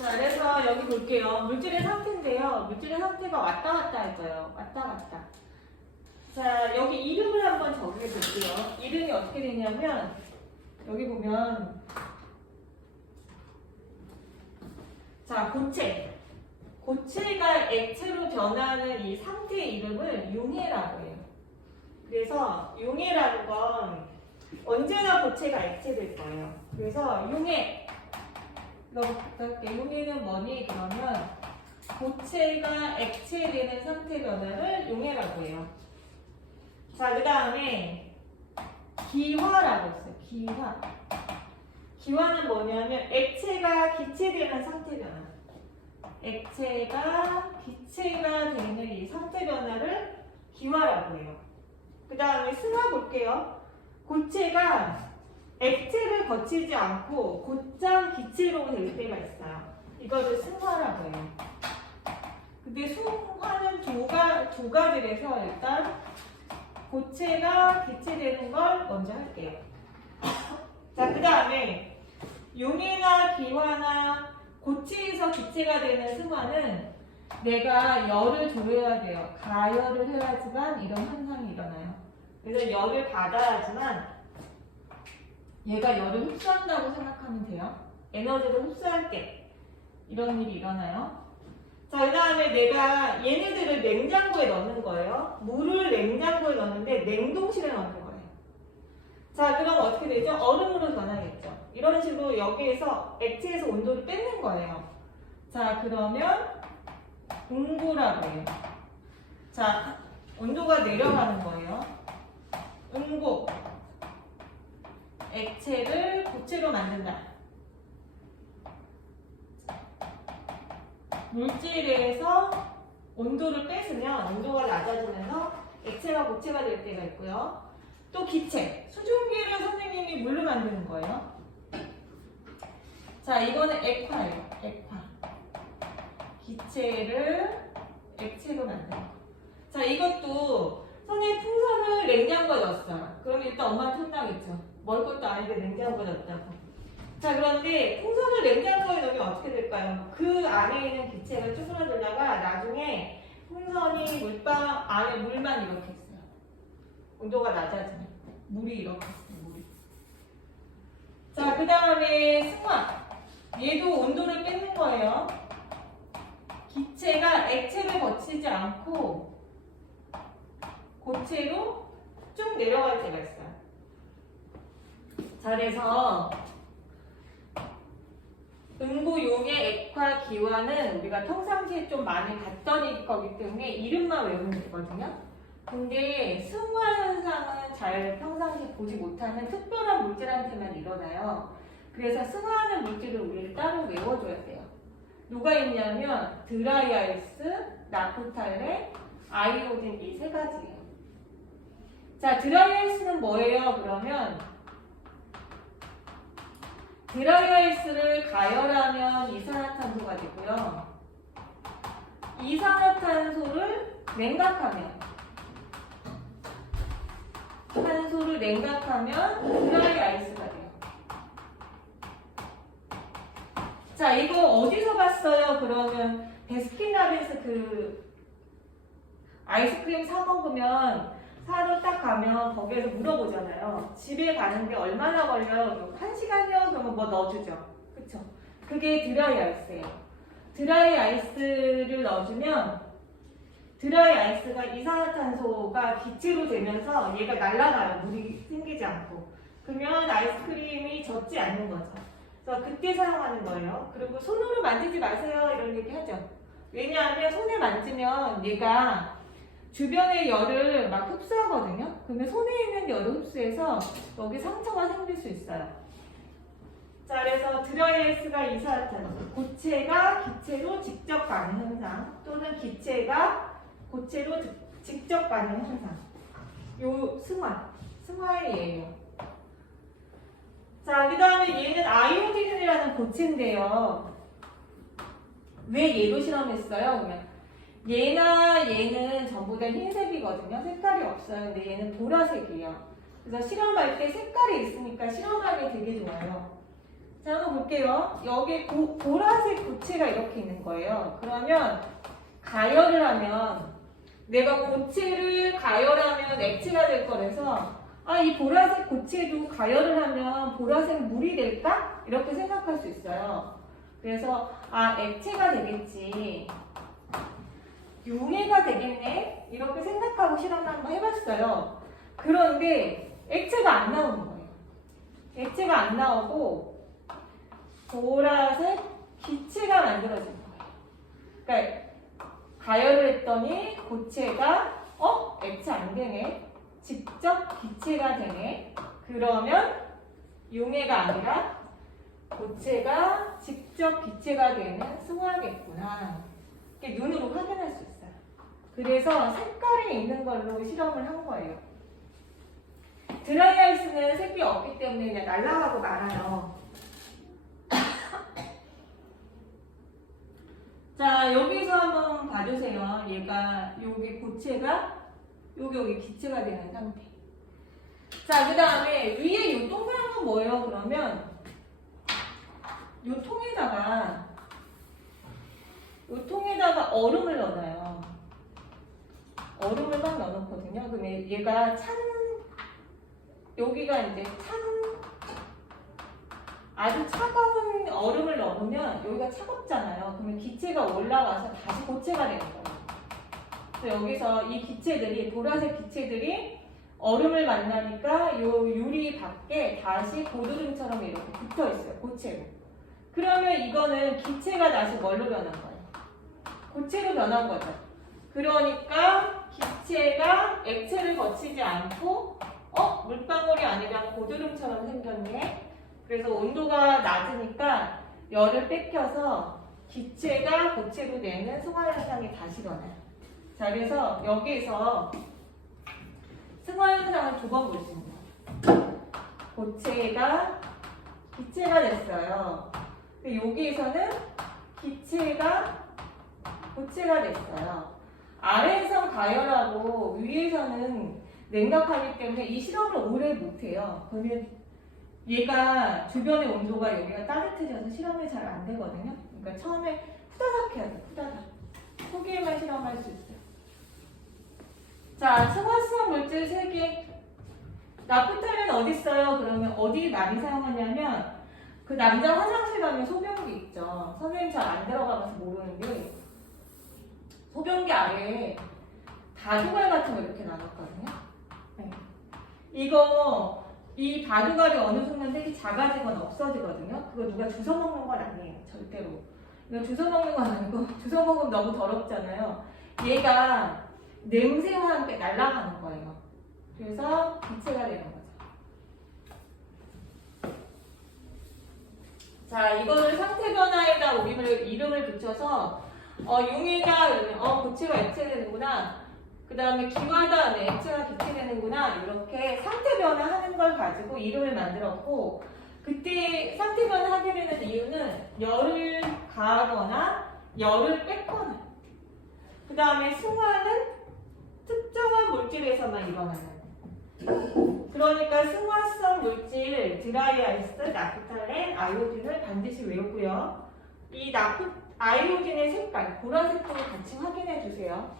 자, 그래서 여기 볼게요. 물질의 상태인데요. 물질의 상태가 왔다 갔다 할 거예요. 왔다 갔다. 자, 여기 이름을 한번 정해 볼게요. 이름이 어떻게 되냐면, 여기 보면, 자, 고체. 고체가 액체로 변하는 이 상태의 이름을 용해라고 해요. 그래서 용해라는 건 언제나 고체가 액체될 거예요. 그래서 용해. 용해는 뭐니? 그러면 고체가 액체되는 상태 변화를 용해라고 해요. 자, 그 다음에 기화라고 있어요. 기화. 기화는 뭐냐면 액체가 기체되는 상태 변화. 액체가 기체가 되는 이 상태 변화를 기화라고 해요. 그 다음에 승화 볼게요. 고체가 액체를 거치지 않고 곧장 기체로 될 때가 있어요. 이거를 승화라고 해요. 근데 승화는 두 가지라서 일단 고체가 기체되는 걸 먼저 할게요. 자, 그 다음에 용해나 기화나 고체에서 기체가 되는 승화는 내가 열을 줘야 돼요. 가열을 해야지만 이런 현상이 일어나요. 그래서 열을 받아야지만 얘가 열을 흡수한다고 생각하면 돼요. 에너지를 흡수할게. 이런 일이 일어나요. 자, 그 다음에 내가 얘네들을 냉장고에 넣는 거예요. 물을 냉장고에 넣는데 냉동실에 넣는 거예요. 자, 그럼 어떻게 되죠? 얼음으로 변하겠죠. 이런 식으로 여기에서 액체에서 온도를 뺏는 거예요. 자, 그러면 응고라고 해요. 자, 온도가 내려가는 거예요. 응고. 액체를 고체로 만든다. 물질에서 온도를 뺏으면 온도가 낮아지면서 액체가 고체가 될 때가 있고요. 또 기체. 수증기를 선생님이 물로 만드는 거예요. 자, 이거는 액화예요. 액화. 기체를 액체로 만드는 거. 자, 이것도 선생님 풍선을 냉장고에 넣었어요. 그럼 일단 엄마한테 혼나겠죠. 먹을 것도 아닌데 냉장고에 넣었다고. 자, 그런데 풍선을 냉장고에 넣으면 어떻게 될까요? 그 안에 있는 기체가 쭈그러들다가 나중에 풍선이 물방 안에 물만 이렇게 있어요. 온도가 낮아지면 물이 이렇게 있어요. 물이. 자, 그 다음에 승화. 얘도 온도를 뺏는 거예요. 기체가 액체를 거치지 않고 고체로 쭉 내려갈 때가 있어요. 자, 그래서 응고, 용해, 액화, 기화는 우리가 평상시에 좀 많이 봤던 거기 때문에 이름만 외우면 되거든요. 근데 승화 현상은 잘 평상시에 보지 못하는 특별한 물질한테만 일어나요. 그래서 승화하는 물질을 우리를 따로 외워줘야 돼요. 누가 있냐면 드라이아이스, 나프탈렌, 아이오딘 이 세 가지예요. 자, 드라이아이스는 뭐예요? 그러면 드라이아이스를 가열하면 이산화탄소가 되고요. 이산화탄소를 냉각하면 탄소를 냉각하면 드라이아이스가 돼요. 자, 이거 어디서 봤어요? 그러면 베스킨라빈스 그 아이스크림 사 먹으면 사러 딱 가면 거기에서 물어보잖아요. 집에 가는데 얼마나 걸려요? 1시간이요? 그러면 뭐 넣어주죠. 그쵸? 그게 드라이 아이스예요. 드라이 아이스를 넣어주면 드라이 아이스가 이산화탄소가 기체로 되면서 얘가 날아가요. 물이 생기지 않고. 그러면 아이스크림이 젖지 않는 거죠. 그래서 그때 사용하는 거예요. 그리고 손으로 만지지 마세요. 이런 얘기 하죠. 왜냐하면 손에 만지면 얘가 주변의 열을 막 흡수하거든요. 그러면 손에 있는 열을 흡수해서 여기 상처가 생길 수 있어요. 자, 그래서 드라이아이스가 이산화탄소, 고체가 기체로 직접 가는 현상 또는 기체가 고체로 직접 가는 현상. 요 승화의 예예요. 자, 그 다음에 얘는 아이오딘이라는 고체인데요. 왜 얘로 실험했어요? 그러면 얘나 얘는 전부 다 흰색이거든요. 색깔이 없어요. 근데 얘는 보라색이에요. 그래서 실험할 때 색깔이 있으니까 실험하기 되게 좋아요. 자, 한번 볼게요. 여기 보라색 고체가 이렇게 있는 거예요. 그러면 가열을 하면 내가 고체를 가열하면 액체가 될 거라서 이 보라색 고체도 가열을 하면 보라색 물이 될까? 이렇게 생각할 수 있어요. 그래서 액체가 되겠지. 용해가 되겠네? 이렇게 생각하고 실험을 한번 해봤어요. 그런데 액체가 안 나오는 거예요. 액체가 안 나오고 보라색 기체가 만들어진 거예요. 그러니까 가열을 했더니 고체가 액체 안 되네. 직접 기체가 되네. 그러면 용해가 아니라 고체가 직접 기체가 되는 승화겠구나. 이렇게 눈으로 확인할 수 있어요. 그래서 색깔이 있는 걸로 실험을 한 거예요. 드라이아이스는 색이 없기 때문에 그냥 날아가고 말아요. 자, 여기서 한번 봐주세요. 얘가 여기 고체가 여기 기체가 되는 상태. 자, 그 다음에 위에 이 동그란 건 뭐예요? 그러면 이 통에다가 얼음을 넣어놔요. 얼음을 막 넣어놓거든요. 그러면 얘가 여기가 이제 아주 차가운 얼음을 넣으면 여기가 차갑잖아요. 그러면 기체가 올라와서 다시 고체가 되는 거예요. 그래서 여기서 이 기체들이, 보라색 기체들이 얼음을 만나니까 요 유리 밖에 다시 고드름처럼 이렇게 붙어 있어요. 고체로. 그러면 이거는 기체가 다시 뭘로 변한 거예요? 고체로 변한 거죠. 그러니까 기체가 액체를 거치지 않고 물방울이 아니라 고드름처럼 생겼네. 그래서 온도가 낮으니까 열을 뺏겨서 기체가 고체로 되는 승화현상이 다시 일어나요. 자, 그래서 여기에서 승화현상을 두 번 볼 수 있는 거예요. 고체가 기체가 됐어요. 근데 여기에서는 기체가 고체가 됐어요. 아래에선 가열하고 위에서는 냉각하기 때문에 이 실험을 오래 못해요. 그러면 얘가 주변의 온도가 여기가 따뜻해져서 실험이 잘 안 되거든요. 그러니까 처음에 후다닥 해야 돼요. 후다닥. 초기에만 실험할 수 있어요. 자, 승화성 물질 3개. 나프탈렌 어디 있어요? 그러면 어디 많이 사용하냐면 그 남자 화장실 가면 소변기 있죠. 선생님 잘 안 들어가면서 모르는데 소변기 아래에 바둑알 같은 거 이렇게 나눴거든요. 네. 이 바둑알이 어느 순간 색이 작아지거나 없어지거든요. 그거 누가 주워 먹는 건 아니에요. 절대로. 이거 주워 먹는 건 아니고 주워 먹으면 너무 더럽잖아요. 얘가 냄새와 함께 날아가는 거예요. 그래서 기체가 되는 거죠. 자, 이거를 상태 변화에다 이름을 붙여서 용해가 그러면 고체가 액체되는구나. 그 다음에 기화다, 액체가 기체되는구나. 이렇게 상태 변화하는 걸 가지고 이름을 만들었고, 그때 상태 변화하게 되는 이유는 열을 가하거나 열을 뺏거나, 그 다음에 승화는 특정한 물질에서만 일어나는. 그러니까 승화성 물질 드라이아이스, 나프탈렌, 아이오딘을 반드시 외우고요. 이 아이오딘의 색깔, 보라색도 같이 확인해 주세요.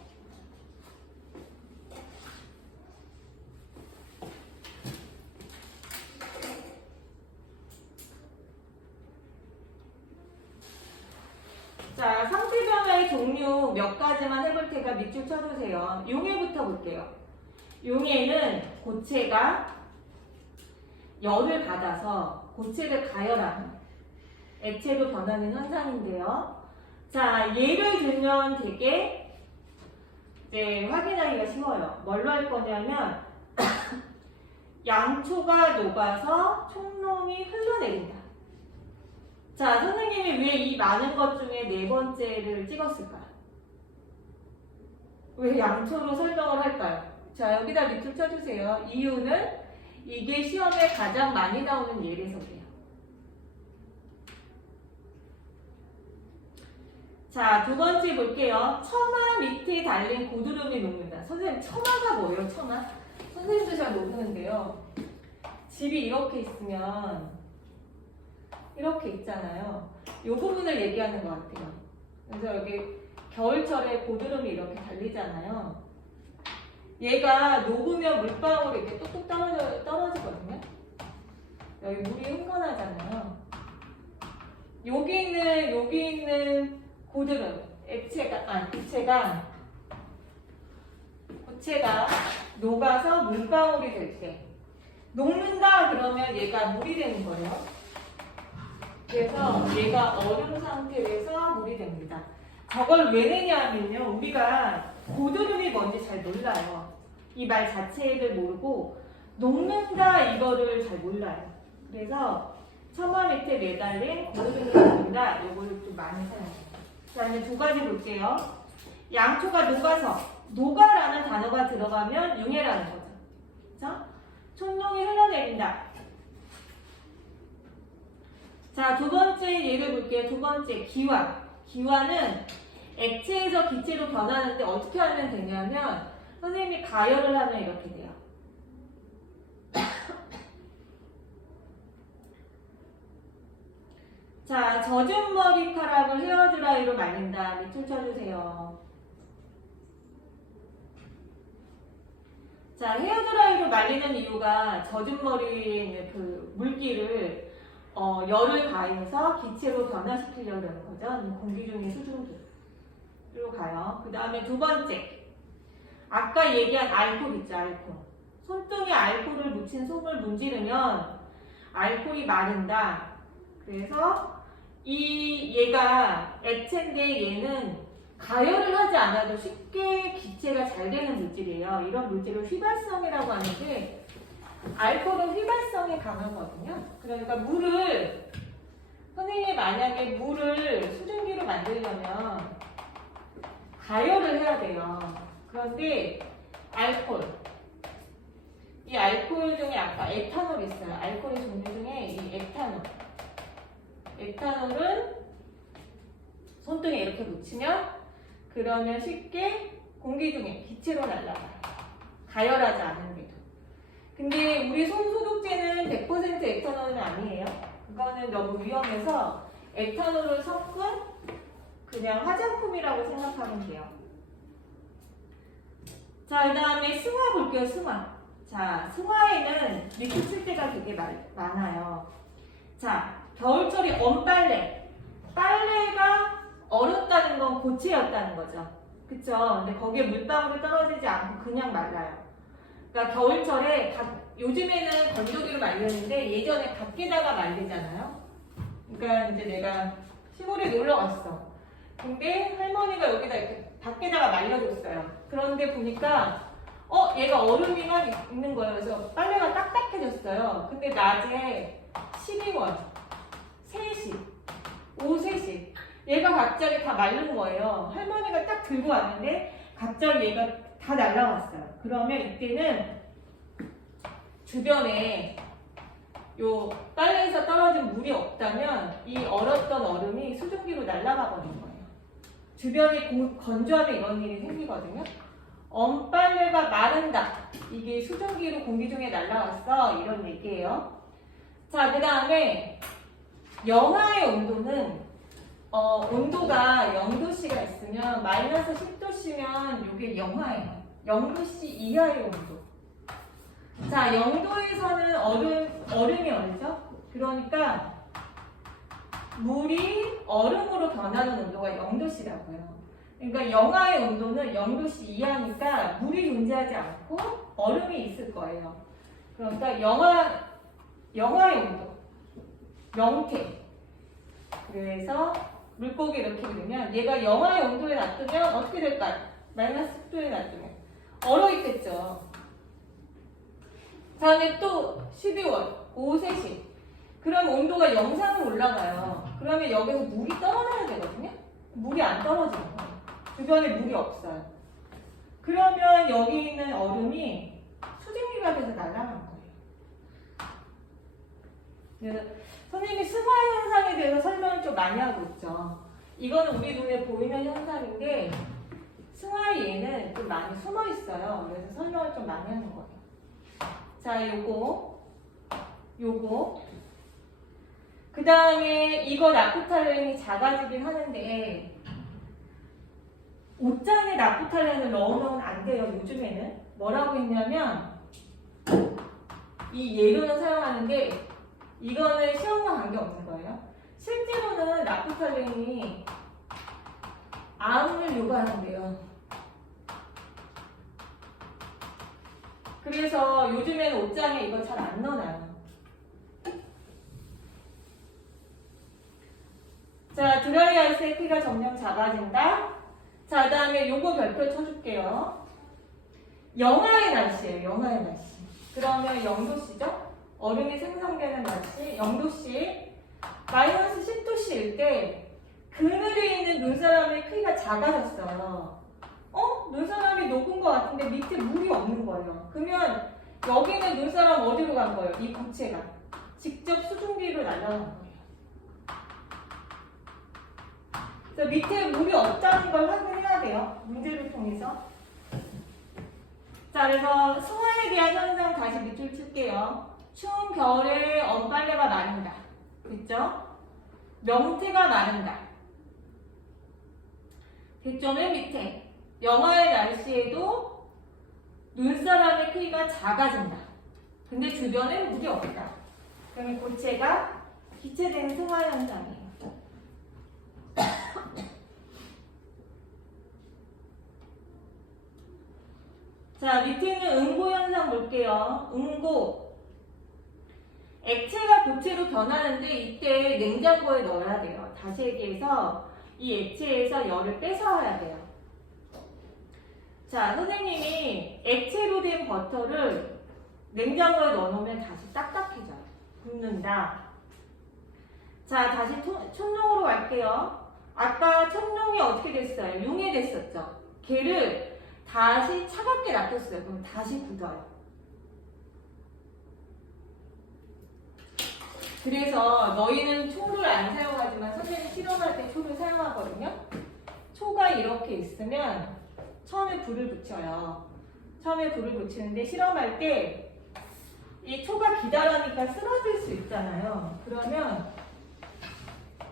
자, 상태 변화의 종류 몇 가지만 해볼 테니까 밑줄 쳐주세요. 용해부터 볼게요. 용해는 고체가 열을 받아서 고체를 가열하는 액체로 변하는 현상인데요. 자, 예를 들면 되게 이제 확인하기가 쉬워요. 뭘로 할 거냐면 양초가 녹아서 총롱이 흘러내린다. 자, 선생님이 왜 이 많은 것 중에 4번째를 찍었을까요? 왜 양초로 설명을 할까요? 자, 여기다 밑줄 쳐주세요. 이유는 이게 시험에 가장 많이 나오는 예래서예요. 자, 2번째 볼게요. 처마 밑에 달린 고드름이 녹는다. 선생님, 처마가 뭐예요? 처마? 선생님도 잘 모르는데요. 집이 이렇게 있으면 이렇게 있잖아요. 이 부분을 얘기하는 것 같아요. 그래서 여기 겨울철에 고드름이 이렇게 달리잖아요. 얘가 녹으면 물방울이 이렇게 뚝뚝 떨어지거든요. 여기 물이 흥건하잖아요. 여기 있는 고드름, 고체가 녹아서 물방울이 될 때, 녹는다 그러면 얘가 물이 되는 거예요. 그래서 얘가 얼음 상태에서 물이 됩니다. 저걸 왜 내냐면요, 우리가 고드름이 뭔지 잘 몰라요. 이 말 자체를 모르고 녹는다 이거를 잘 몰라요. 그래서 처마 밑에 매달린 고드름이 녹는다 이거를 좀 많이 사용해요. 자, 이제 두 가지 볼게요. 양초가 녹아라는 단어가 들어가면 융해라는 거죠. 그렇죠? 촌농이 흘러내린다. 자, 두 번째 예를 볼게요. 두 번째, 기화. 기화는 액체에서 기체로 변하는데 어떻게 하면 되냐면 선생님이 가열을 하면 이렇게 돼요. 자, 젖은 머리카락을 헤어드라이로 말린다. 밑줄 쳐주세요. 자, 헤어드라이로 말리는 이유가 젖은 머리에 있는 그 물기를 열을 가해서 기체로 변화시키려고 하는 거죠. 공기 중의 수증기로 가요. 그 다음에 두 번째, 아까 얘기한 알코올 있죠, 알코올. 손등에 알코올을 묻힌 솜을 문지르면 알코올이 마른다. 그래서 얘가 액체인데 얘는 가열을 하지 않아도 쉽게 기체가 잘 되는 물질이에요. 이런 물질을 휘발성이라고 하는데 알코올은 휘발성이 강하거든요. 그러니까 선생님이 만약에 물을 수증기로 만들려면 가열을 해야 돼요. 그런데 이 알코올 중에 아까 에탄올 있어요. 알코올의 종류 중에 이 에탄올은 손등에 이렇게 묻히면 그러면 쉽게 공기 중에 기체로 날아가요. 가열하지 않은데도. 근데 우리 손소독제는 100% 에탄올은 아니에요. 그거는 너무 위험해서 에탄올을 섞은 그냥 화장품이라고 생각하면 돼요. 자, 그 다음에 승화 볼게요. 자, 승화에는 밑줄 칠 때가 되게 많아요. 자, 겨울철이 빨래가 얼었다는 건 고체였다는 거죠. 그쵸? 근데 거기에 물방울이 떨어지지 않고 그냥 말라요. 그러니까 겨울철에 요즘에는 건조기로 말리는데 예전에 밖에다가 말리잖아요. 그러니까 이제 내가 시골에 놀러 갔어. 근데 할머니가 여기다 이렇게 밖에다가 말려줬어요. 그런데 보니까 얘가 얼음이만 있는 거예요. 그래서 빨래가 딱딱해졌어요. 근데 낮에 12월 3시, 오후 3시 얘가 갑자기 다 마른 거예요. 할머니가 딱 들고 왔는데 갑자기 얘가 다 날라갔어요. 그러면 이때는 주변에 요 빨래에서 떨어진 물이 없다면 이 얼었던 얼음이 수증기로 날아가 버린 거예요. 주변에 건조하면 이런 일이 생기거든요. 빨래가 마른다. 이게 수증기로 공기 중에 날아갔어. 이런 얘기예요. 자, 그 다음에 영하의 온도는 온도가 0도씨가 있으면 마이너스 10도씨면 이게 영하예요. 0도씨 이하의 온도. 자, 0도에서는 얼음이 얼죠? 그러니까 물이 얼음으로 변하는 온도가 0도씨라고요. 그러니까 영하의 온도는 0도씨 이하니까 물이 존재하지 않고 얼음이 있을 거예요. 그러니까 영하의 온도, 영태. 그래서 물고기 이렇게 그리면 얘가 영하의 온도에 놔두면 어떻게 될까요? 마이너스 10도에 놔두면 얼어있겠죠. 다음에 또 12월 오후 3시. 그럼 온도가 영상으로 올라가요. 그러면 여기서 물이 떨어져야 되거든요. 물이 안 떨어지는 거예요. 주변에 물이 없어요. 그러면 여기 있는 얼음이 수증기가 돼서 날아간 거예요. 그래서 선생님이 승화 현상에 대해서 설명을 좀 많이 하고 있죠. 이거는 우리 눈에 보이는 현상인데 승화의 예는 좀 많이 숨어 있어요. 그래서 설명을 좀 많이 하는 거예요. 자, 요거 그 다음에 이거 나프탈렌이 작아지긴 하는데 옷장에 나프탈렌을 넣으면 안 돼요. 요즘에는 뭐라고 했냐면 이 예로는 사용하는데 이거는 시험과 관계없는 거예요. 실제로는 나프탈렌이 암을 유발한대요. 그래서 요즘에는 옷장에 이거 잘 안 넣어놔요. 자, 드라이아이스의 키가 점점 작아진다. 자, 그 다음에 요거 별표 쳐줄게요. 영하의 날씨예요. 영하의 날씨. 그러면 0도씨죠? 얼음이 생성되는 날씨 0도씨 마이너스 10도씨일 때 그늘에 있는 눈사람의 크기가 작아졌어요. 눈사람이 녹은 것 같은데 밑에 물이 없는 거예요. 그러면 여기는 눈사람 어디로 간 거예요? 이 고체가 직접 수증기로 날아간 거예요. 그래서 밑에 물이 없다는 걸 확인해야 돼요. 문제를 통해서. 자, 그래서 승화에 대한 현상 다시 밑줄 칠게요. 추운 겨울에 언빨래가 마른다. 그죠? 명태가 마른다. 됐죠? 맨 밑에. 영하의 날씨에도 눈사람의 크기가 작아진다. 근데 주변에 물이 없다. 그러면 고체가 기체된 승화 현상이에요. 자, 밑에 있는 응고 현상 볼게요. 응고. 액체가 고체로 변하는데 이때 냉장고에 넣어야 돼요. 다시 얘기해서 이 액체에서 열을 뺏어와야 돼요. 자, 선생님이 액체로 된 버터를 냉장고에 넣어놓으면 다시 딱딱해져요. 굽는다. 자, 다시 촛농으로 갈게요. 아까 촛농이 어떻게 됐어요? 융해됐었죠. 걔를 다시 차갑게 놔뒀어요. 그럼 다시 굳어요. 그래서 너희는 초를 안 사용하지만 선생님 실험할 때 초를 사용하거든요. 초가 이렇게 있으면 처음에 불을 붙여요. 처음에 불을 붙이는데 실험할 때 이 초가 기다라니까 쓰러질 수 있잖아요. 그러면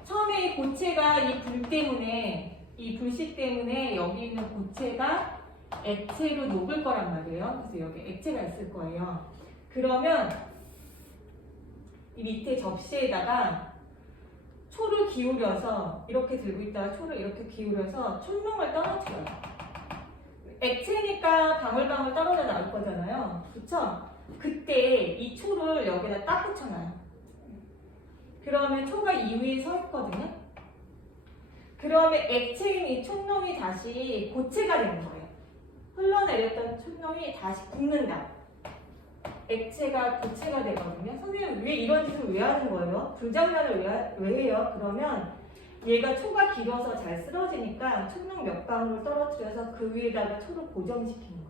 처음에 이 고체가 이 불 때문에 이 불씨 때문에 여기 있는 고체가 액체로 녹을 거란 말이에요. 그래서 여기 액체가 있을 거예요. 그러면 이 밑에 접시에다가 초를 기울여서 이렇게 들고 있다가 초를 이렇게 기울여서 촛농을 떨어뜨려요. 액체니까 방울방울 떨어져 나올 거잖아요. 그쵸? 그때 이 초를 여기다 딱 붙여놔요. 그러면 초가 이 위에 서 있거든요. 그러면 액체인 이 촛농이 다시 고체가 되는 거예요. 흘러내렸던 촛농이 다시 굳는다. 액체가 고체가 되거든요. 선생님 왜 이런 짓을 왜 하는 거예요? 불장난을 왜 해요? 그러면 얘가 초가 길어서 잘 쓰러지니까 촛농 몇 방울 떨어뜨려서 그 위에다가 초를 고정시키는 거예요.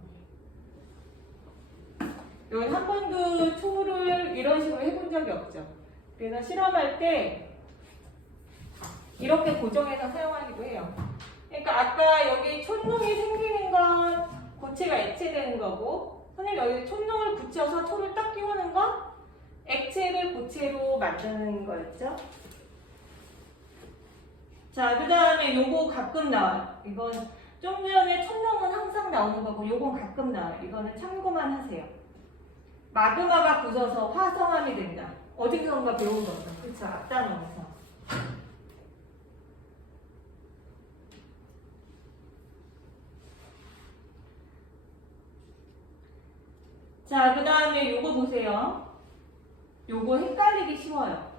여기 한 번도 초를 이런 식으로 해본 적이 없죠. 그래서 실험할 때 이렇게 고정해서 사용하기도 해요. 그러니까 아까 여기 촛농이 생기는 건 고체가 액체되는 거고, 선생님 여기 촛농을 붙여서 초를 딱 끼우는 건 액체를 고체로 만드는 거였죠. 자, 그 다음에 요거 가끔 나와요. 이건 좀 전에 촛농은 항상 나오는 거고 요건 가끔 나와요. 이거는 참고만 하세요. 마그마가 부서서 화성암이 된다. 어디선가 배운 거죠. 그쵸? 앞단원에서. 자, 그 다음에 요거 보세요. 요거 헷갈리기 쉬워요.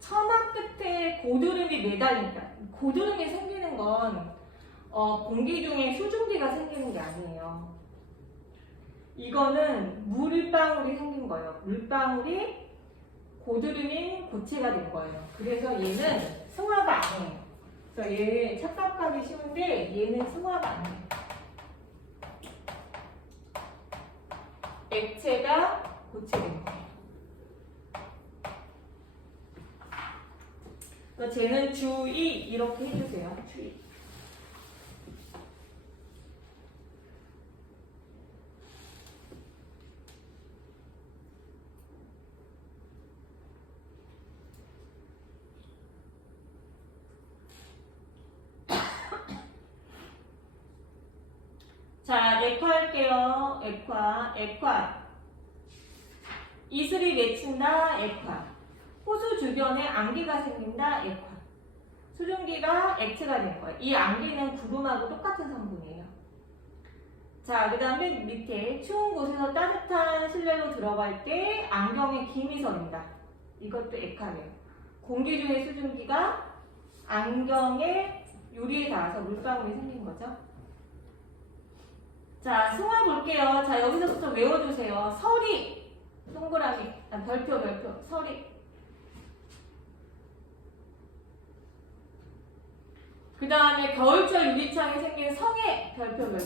처막 끝에 고드름이 매달린다. 고드름이 생기는 건 공기 중에 수증기가 생기는 게 아니에요. 이거는 물방울이 생긴 거예요. 물방울이 고드름인 고체가 된 거예요. 그래서 얘는 승화가 아니에요. 그래서 얘 착각하기 쉬운데 얘는 승화가 아니에요. 액체가 고체된 거예요. 그래서 쟤는 주의 이렇게 해주세요. 주의. 자, 액화할게요. 액화. 이슬이 맺힌다. 액화. 호수 주변에 안개가 생긴다. 액화. 수증기가 액체가 된 거예요. 이 안개는 구름하고 똑같은 성분이에요. 자, 그 다음에 밑에 추운 곳에서 따뜻한 실내로 들어갈 때 안경에 김이 서린다. 이것도 액화래요. 공기 중의 수증기가 안경에 유리에 닿아서 물방울이 생긴 거죠. 자, 승화 볼게요. 자, 여기서부터 외워주세요. 서리, 동그라미, 별표, 서리. 그 다음에 겨울철 유리창에 생긴 성에 별표.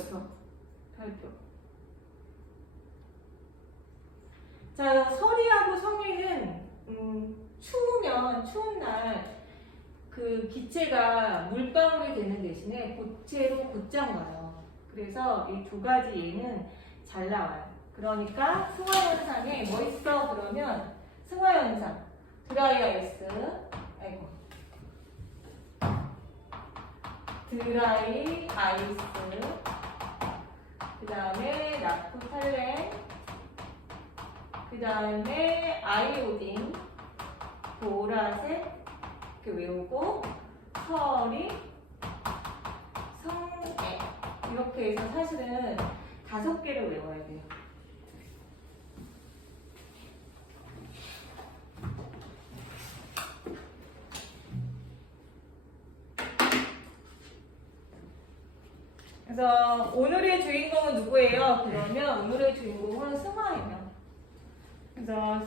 자, 서리하고 성에는 추운 날 그 기체가 물방울이 되는 대신에 고체로 곧장 와요. 그래서 이 두 가지 예는 잘 나와요. 그러니까 승화현상에 뭐 있어? 그러면 승화현상, 드라이아이스, 드라이 아이스, 그 다음에 나프탈렌, 그 다음에 아이오딘, 보라색 이렇게 외우고 서리, 성액 이렇게 해서 사실은 5개를 외워야 돼요. 그래서 오늘의 주인공은 누구예요? 그러면 오늘의 주인공은 승화예요. 그래서